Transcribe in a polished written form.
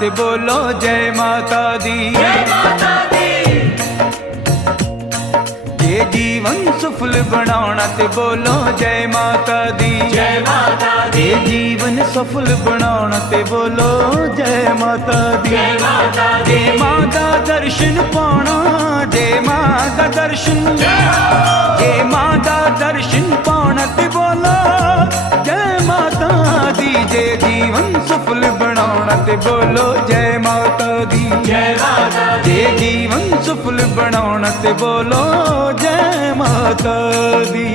ते बोलो जय माता दी। जे जीवन सफल बनाना ते बोलो जय माता दी। जे जीवन सफल बनाना ते बोलो जय माता दी। जे मां दा दर्शन पाना, जे मां दा दर्शन, जे मां दा दर्शन पाना ते बोलो जय माता दी। जे जीवन सफल बनाना ते बोलो जय माता दी। जे जीवन सफल बनाना ते बोलो जय माता दी।